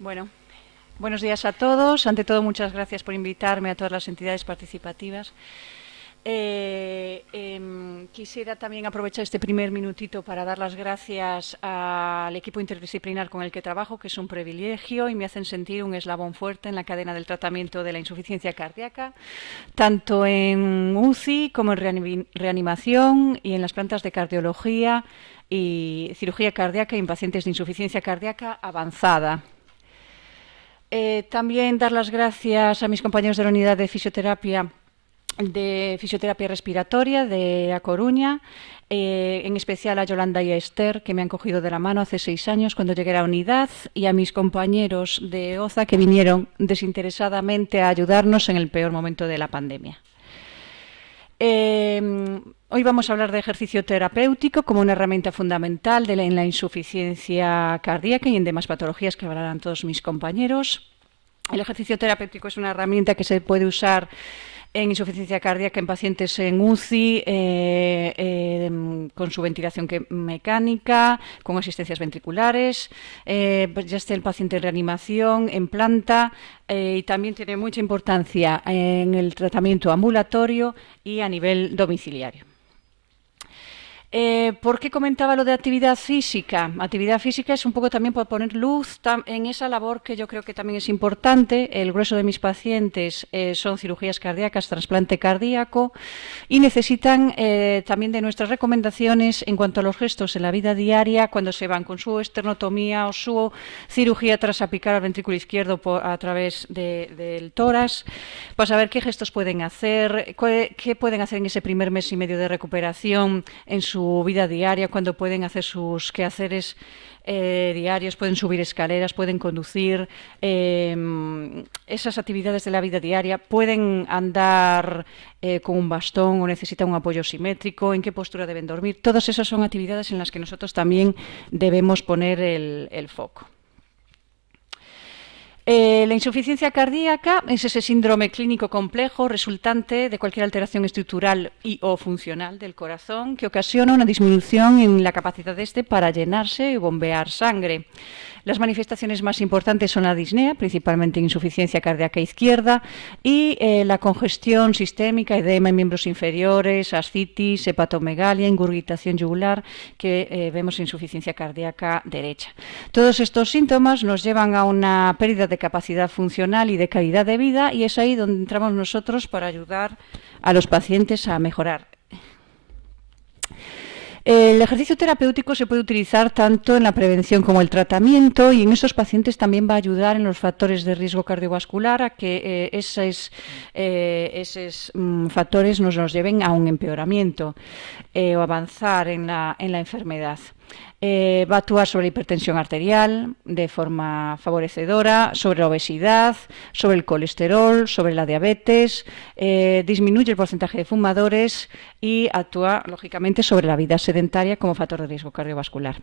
Bueno, buenos días a todos. Ante todo, muchas gracias por invitarme a todas las entidades participativas. Quisiera también aprovechar este primer minutito para dar las gracias al equipo interdisciplinar con el que trabajo, que es un privilegio y me hacen sentir un eslabón fuerte en la cadena del tratamiento de la insuficiencia cardíaca, tanto en UCI como en reanimación y en las plantas de cardiología y cirugía cardíaca y en pacientes de insuficiencia cardíaca avanzada. También dar las gracias a mis compañeros de la unidad de fisioterapia respiratoria de A Coruña, en especial a Yolanda y a Esther, que me han cogido de la mano hace 6 años cuando llegué a la unidad, y a mis compañeros de OZA que vinieron desinteresadamente a ayudarnos en el peor momento de la pandemia. Hoy vamos a hablar de ejercicio terapéutico como una herramienta fundamental en la insuficiencia cardíaca y en demás patologías que hablarán todos mis compañeros. El ejercicio terapéutico es una herramienta que se puede usar en insuficiencia cardíaca en pacientes en UCI, con su ventilación mecánica, con asistencias ventriculares, ya esté el paciente en reanimación, en planta, y también tiene mucha importancia en el tratamiento ambulatorio y a nivel domiciliario. ¿Por qué comentaba lo de actividad física? Actividad física es un poco también por poner luz en esa labor que yo creo que también es importante. El grueso de mis pacientes son cirugías cardíacas, trasplante cardíaco y necesitan también de nuestras recomendaciones en cuanto a los gestos en la vida diaria cuando se van con su esternotomía o su cirugía tras apicar al ventrículo izquierdo a través del tórax, para saber qué gestos pueden hacer, qué pueden hacer en ese primer mes y medio de recuperación en su vida diaria, cuando pueden hacer sus quehaceres diarios, pueden subir escaleras, pueden conducir, esas actividades de la vida diaria, pueden andar con un bastón o necesitan un apoyo simétrico, en qué postura deben dormir. Todas esas son actividades en las que nosotros también debemos poner el foco. La insuficiencia cardíaca es ese síndrome clínico complejo resultante de cualquier alteración estructural y o funcional del corazón que ocasiona una disminución en la capacidad de este para llenarse y bombear sangre. Las manifestaciones más importantes son la disnea, principalmente insuficiencia cardíaca izquierda, y la congestión sistémica, edema en miembros inferiores, ascitis, hepatomegalia, ingurgitación yugular, que vemos en insuficiencia cardíaca derecha. Todos estos síntomas nos llevan a una pérdida de capacidad funcional y de calidad de vida, y es ahí donde entramos nosotros para ayudar a los pacientes a mejorar. El ejercicio terapéutico se puede utilizar tanto en la prevención como el tratamiento, y en esos pacientes también va a ayudar en los factores de riesgo cardiovascular a que esos factores nos lleven a un empeoramiento o avanzar en la enfermedad. Va a actuar sobre la hipertensión arterial de forma favorecedora, sobre la obesidad, sobre el colesterol, sobre la diabetes, disminuye el porcentaje de fumadores y actúa, lógicamente, sobre la vida sedentaria como factor de riesgo cardiovascular.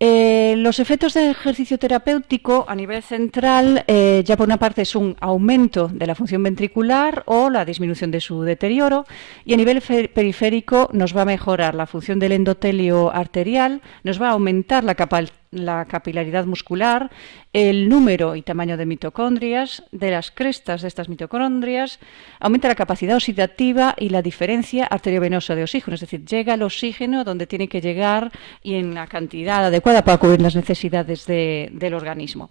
Los efectos del ejercicio terapéutico a nivel central, ya por una parte es un aumento de la función ventricular o la disminución de su deterioro, y a nivel periférico nos va a mejorar la función del endotelio arterial, nos va a aumentar la capilaridad muscular, el número y tamaño de mitocondrias, de las crestas de estas mitocondrias, aumenta la capacidad oxidativa y la diferencia arteriovenosa de oxígeno, es decir, llega el oxígeno donde tiene que llegar y en la cantidad adecuada para cubrir las necesidades del organismo.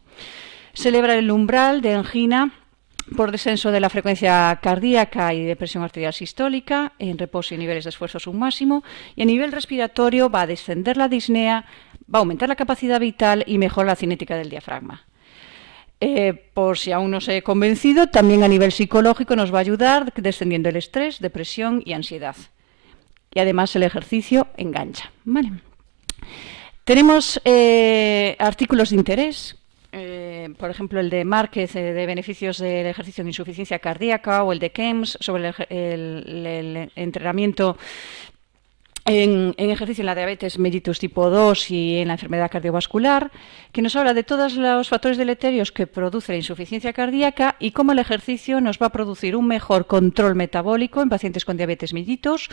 Se eleva el umbral de angina por descenso de la frecuencia cardíaca y de presión arterial sistólica en reposo y niveles de esfuerzo submáximo, y a nivel respiratorio va a descender la disnea, va a aumentar la capacidad vital y mejorar la cinética del diafragma. Por si aún no se he convencido, también a nivel psicológico nos va a ayudar descendiendo el estrés, depresión y ansiedad. Y además el ejercicio engancha. ¿Vale? Tenemos artículos de interés. Por ejemplo, el de Márquez de beneficios del ejercicio en insuficiencia cardíaca, o el de Kems sobre el entrenamiento en ejercicio en la diabetes mellitus tipo 2 y en la enfermedad cardiovascular, que nos habla de todos los factores deleterios que produce la insuficiencia cardíaca y cómo el ejercicio nos va a producir un mejor control metabólico en pacientes con diabetes mellitus,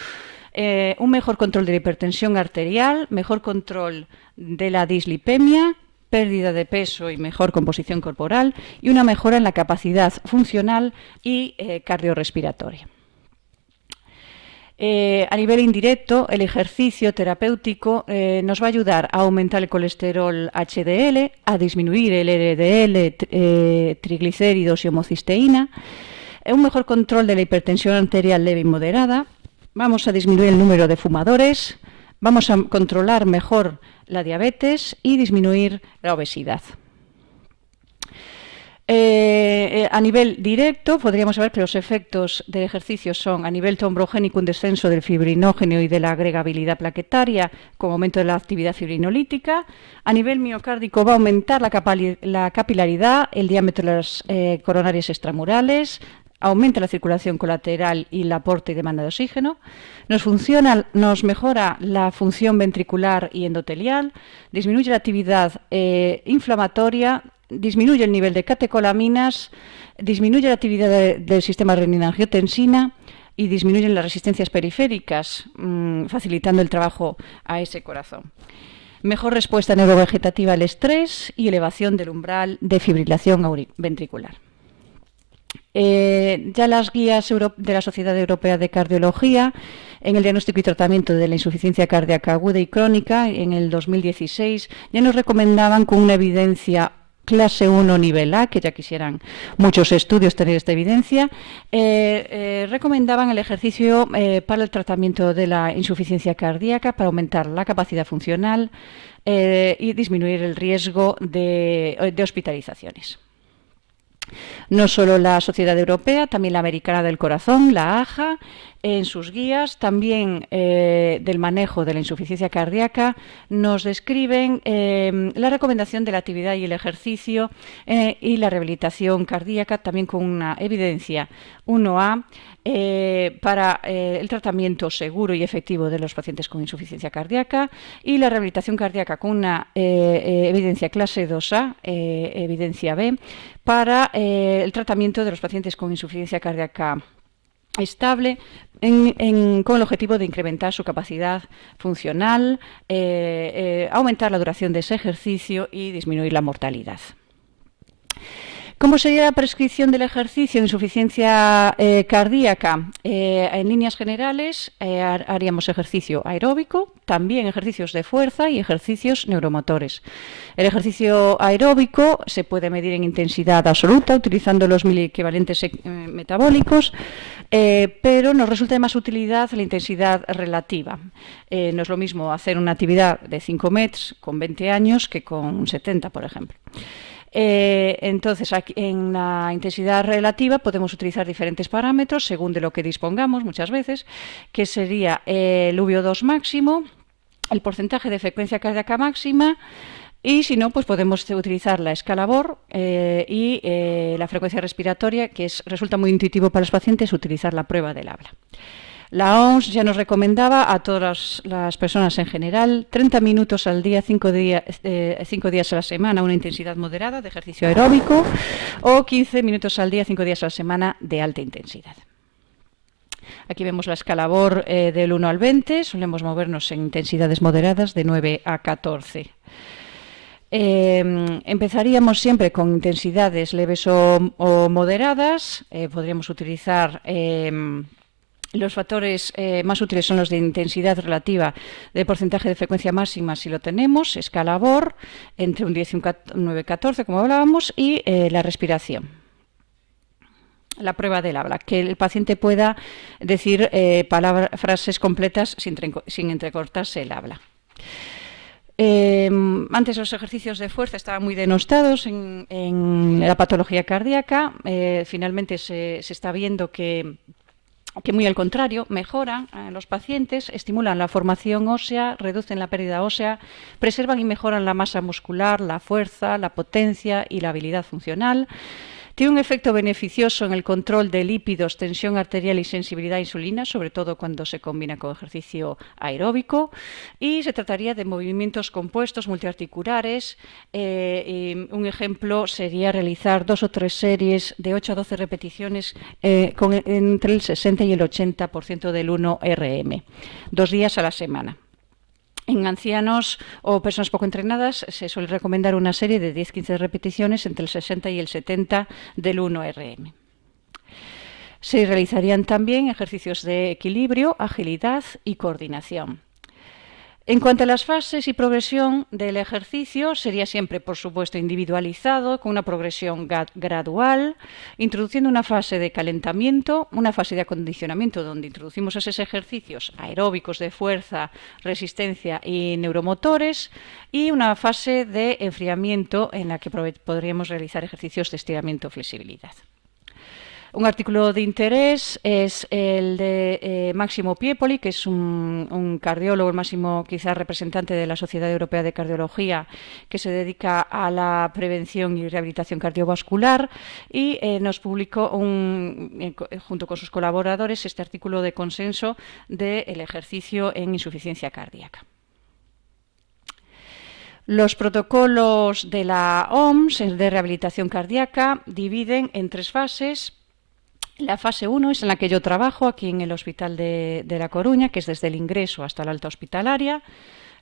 un mejor control de la hipertensión arterial, mejor control de la dislipemia pérdida de peso y mejor composición corporal, y una mejora en la capacidad funcional y cardiorrespiratoria. A nivel indirecto, el ejercicio terapéutico nos va a ayudar a aumentar el colesterol HDL, a disminuir el LDL, triglicéridos y homocisteína, un mejor control de la hipertensión arterial leve y moderada, vamos a disminuir el número de fumadores, vamos a controlar mejor la diabetes y disminuir la obesidad. A nivel directo, podríamos saber que los efectos del ejercicio son, a nivel trombrogénico, un descenso del fibrinógeno y de la agregabilidad plaquetaria con aumento de la actividad fibrinolítica. A nivel miocárdico va a aumentar la capilaridad, el diámetro de las coronarias extramurales, aumenta la circulación colateral y el aporte y demanda de oxígeno, nos mejora la función ventricular y endotelial, disminuye la actividad inflamatoria, disminuye el nivel de catecolaminas, disminuye la actividad del sistema renina-angiotensina y disminuyen las resistencias periféricas, facilitando el trabajo a ese corazón. Mejor respuesta neurovegetativa al estrés y elevación del umbral de fibrilación ventricular. Ya las guías de la Sociedad Europea de Cardiología en el diagnóstico y tratamiento de la insuficiencia cardíaca aguda y crónica en el 2016 ya nos recomendaban con una evidencia clase 1 nivel A, que ya quisieran muchos estudios tener esta evidencia, recomendaban el ejercicio para el tratamiento de la insuficiencia cardíaca, para aumentar la capacidad funcional y disminuir el riesgo de hospitalizaciones. No solo la Sociedad Europea, también la Americana del Corazón, la AJA, en sus guías también del manejo de la insuficiencia cardíaca nos describen la recomendación de la actividad y el ejercicio y la rehabilitación cardíaca, también con una evidencia 1A para el tratamiento seguro y efectivo de los pacientes con insuficiencia cardíaca, y la rehabilitación cardíaca con una evidencia clase 2A, evidencia B, para el tratamiento de los pacientes con insuficiencia cardíaca estable con el objetivo de incrementar su capacidad funcional, aumentar la duración de ese ejercicio y disminuir la mortalidad. ¿Cómo sería la prescripción del ejercicio en insuficiencia cardíaca? En líneas generales haríamos ejercicio aeróbico, también ejercicios de fuerza y ejercicios neuromotores. El ejercicio aeróbico se puede medir en intensidad absoluta utilizando los miliequivalentes metabólicos, pero nos resulta de más utilidad la intensidad relativa. No es lo mismo hacer una actividad de 5 metros con 20 años que con 70, por ejemplo. Entonces, aquí, en la intensidad relativa podemos utilizar diferentes parámetros según de lo que dispongamos muchas veces, que sería el VO2 máximo, el porcentaje de frecuencia cardíaca máxima, y si no, pues podemos utilizar la escala BOR y la frecuencia respiratoria, que resulta muy intuitivo para los pacientes utilizar la prueba del habla. La OMS ya nos recomendaba a todas las personas en general 30 minutos al día, 5 días a la semana, una intensidad moderada de ejercicio aeróbico, o 15 minutos al día, 5 días a la semana de alta intensidad. Aquí vemos la escala BOR del 1 al 20, solemos movernos en intensidades moderadas de 9 a 14. Empezaríamos siempre con intensidades leves o moderadas, podríamos utilizar... Los factores más útiles son los de intensidad relativa de porcentaje de frecuencia máxima, si lo tenemos, escala BOR, entre un 10 y un 9-14, como hablábamos, y la respiración. La prueba del habla, que el paciente pueda decir frases completas sin entrecortarse el habla. Antes los ejercicios de fuerza estaban muy denostados en la patología cardíaca. Finalmente se está viendo que muy al contrario, mejoran a los pacientes, estimulan la formación ósea, reducen la pérdida ósea, preservan y mejoran la masa muscular, la fuerza, la potencia y la habilidad funcional. Tiene un efecto beneficioso en el control de lípidos, tensión arterial y sensibilidad a insulina, sobre todo cuando se combina con ejercicio aeróbico. Y se trataría de movimientos compuestos multiarticulares. Un ejemplo sería realizar 2 o 3 series de 8 a 12 repeticiones entre el 60 y el 80% del 1RM, 2 días a la semana. En ancianos o personas poco entrenadas se suele recomendar una serie de 10-15 repeticiones entre el 60 y el 70 del 1RM. Se realizarían también ejercicios de equilibrio, agilidad y coordinación. En cuanto a las fases y progresión del ejercicio, sería siempre, por supuesto, individualizado, con una progresión gradual, introduciendo una fase de calentamiento, una fase de acondicionamiento donde introducimos esos ejercicios aeróbicos de fuerza, resistencia y neuromotores, y una fase de enfriamiento en la que podríamos realizar ejercicios de estiramiento o flexibilidad. Un artículo de interés es el de Máximo Piepoli, que es un cardiólogo, el máximo quizás representante de la Sociedad Europea de Cardiología, que se dedica a la prevención y rehabilitación cardiovascular, y nos publicó junto con sus colaboradores este artículo de consenso del ejercicio en insuficiencia cardíaca. Los protocolos de la OMS de rehabilitación cardíaca dividen en 3 fases. La fase 1 es en la que yo trabajo aquí en el Hospital de La Coruña, que es desde el ingreso hasta la alta hospitalaria.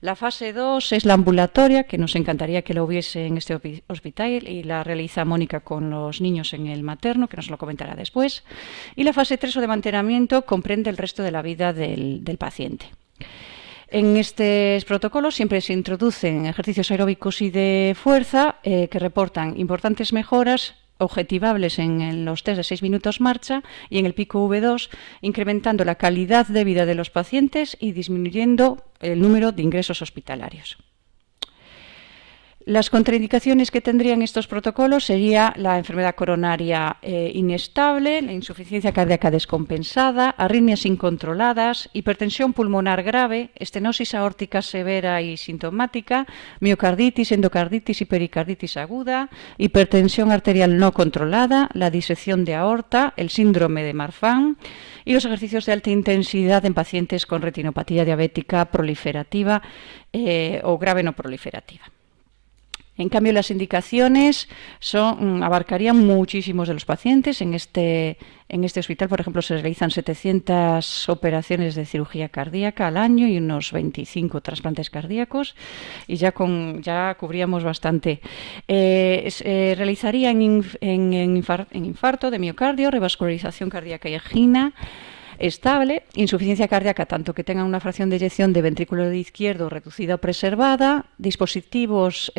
La fase 2 es la ambulatoria, que nos encantaría que lo hubiese en este hospital, y la realiza Mónica con los niños en el materno, que nos lo comentará después. Y la fase 3 o de mantenimiento comprende el resto de la vida del paciente. En estos protocolos siempre se introducen ejercicios aeróbicos y de fuerza que reportan importantes mejoras objetivables en los test de 6 minutos marcha y en el pico V2, incrementando la calidad de vida de los pacientes y disminuyendo el número de ingresos hospitalarios. Las contraindicaciones que tendrían estos protocolos sería la enfermedad coronaria inestable, la insuficiencia cardíaca descompensada, arritmias incontroladas, hipertensión pulmonar grave, estenosis aórtica severa y sintomática, miocarditis, endocarditis y pericarditis aguda, hipertensión arterial no controlada, la disección de aorta, el síndrome de Marfan y los ejercicios de alta intensidad en pacientes con retinopatía diabética proliferativa o grave no proliferativa. En cambio, las indicaciones abarcarían muchísimos de los pacientes. En este hospital, por ejemplo, se realizan 700 operaciones de cirugía cardíaca al año y unos 25 trasplantes cardíacos, y ya cubríamos bastante. Realizarían en infarto de miocardio, revascularización cardíaca y angina estable, insuficiencia cardíaca tanto que tengan una fracción de eyección de ventrículo izquierdo reducida o preservada, dispositivos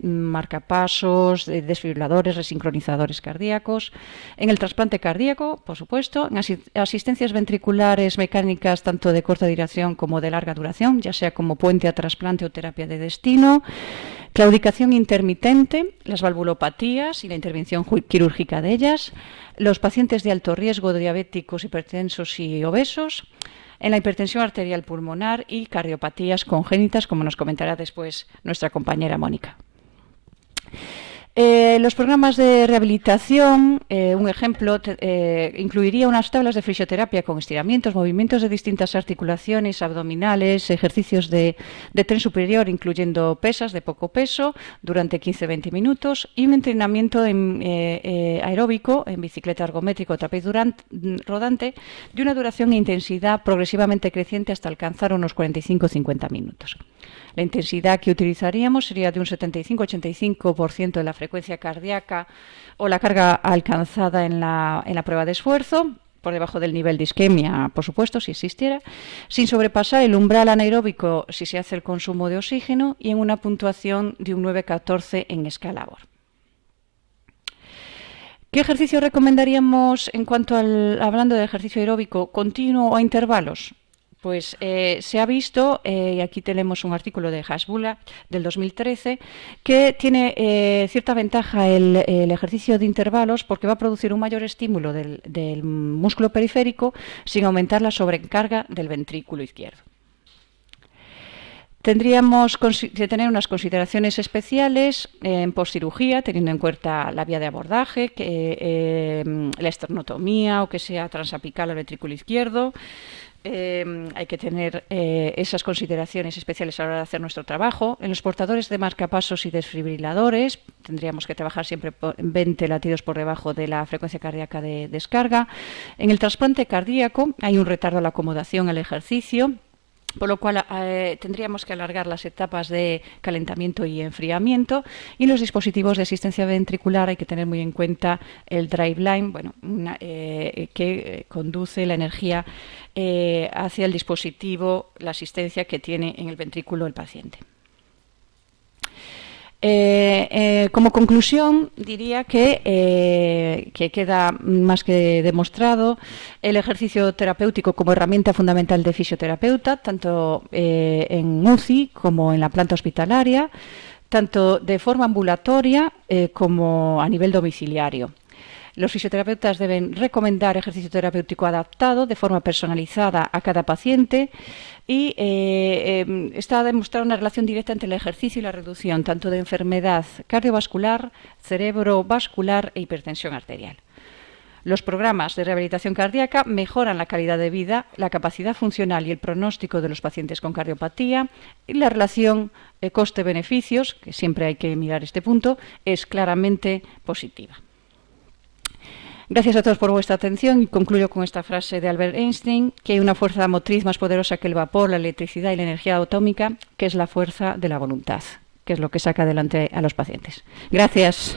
marcapasos, desfibriladores, resincronizadores cardíacos. En el trasplante cardíaco, por supuesto, en asistencias ventriculares mecánicas tanto de corta duración como de larga duración, ya sea como puente a trasplante o terapia de destino. Claudicación intermitente, las valvulopatías y la intervención quirúrgica de ellas, los pacientes de alto riesgo de diabéticos, hipertensos y obesos, en la hipertensión arterial pulmonar y cardiopatías congénitas, como nos comentará después nuestra compañera Mónica. Los programas de rehabilitación, un ejemplo, incluiría unas tablas de fisioterapia con estiramientos, movimientos de distintas articulaciones, abdominales, ejercicios de tren superior, incluyendo pesas de poco peso, durante 15-20 minutos, y un entrenamiento aeróbico en bicicleta ergométrica o trapez rodante de una duración e intensidad progresivamente creciente hasta alcanzar unos 45-50 minutos. La intensidad que utilizaríamos sería de un 75-85% de la frecuencia cardíaca o la carga alcanzada en la prueba de esfuerzo, por debajo del nivel de isquemia, por supuesto, si existiera, sin sobrepasar el umbral anaeróbico si se hace el consumo de oxígeno, y en una puntuación de un 9-14 en escala Bohr. ¿Qué ejercicio recomendaríamos hablando de ejercicio aeróbico continuo o a intervalos? Pues se ha visto, y aquí tenemos un artículo de Hasbulla del 2013, que tiene cierta ventaja el ejercicio de intervalos porque va a producir un mayor estímulo del músculo periférico sin aumentar la sobrecarga del ventrículo izquierdo. Tendríamos que tener unas consideraciones especiales en postcirugía, teniendo en cuenta la vía de abordaje, la esternotomía o que sea transapical al ventrículo izquierdo. Hay que tener esas consideraciones especiales a la hora de hacer nuestro trabajo. En los portadores de marcapasos y desfibriladores tendríamos que trabajar siempre en 20 latidos por debajo de la frecuencia cardíaca de descarga. En el trasplante cardíaco hay un retardo a la acomodación al ejercicio. por lo cual tendríamos que alargar las etapas de calentamiento y enfriamiento. Y en los dispositivos de asistencia ventricular hay que tener muy en cuenta el driveline, que conduce la energía hacia el dispositivo, la asistencia que tiene en el ventrículo el paciente. Como conclusión, diría que queda más que demostrado el ejercicio terapéutico como herramienta fundamental de fisioterapeuta, tanto en UCI como en la planta hospitalaria, tanto de forma ambulatoria como a nivel domiciliario. Los fisioterapeutas deben recomendar ejercicio terapéutico adaptado de forma personalizada a cada paciente y está demostrada una relación directa entre el ejercicio y la reducción tanto de enfermedad cardiovascular, cerebrovascular e hipertensión arterial. Los programas de rehabilitación cardíaca mejoran la calidad de vida, la capacidad funcional y el pronóstico de los pacientes con cardiopatía, y la relación coste-beneficios, que siempre hay que mirar este punto, es claramente positiva. Gracias a todos por vuestra atención y concluyo con esta frase de Albert Einstein, que hay una fuerza motriz más poderosa que el vapor, la electricidad y la energía atómica, que es la fuerza de la voluntad, que es lo que saca adelante a los pacientes. Gracias.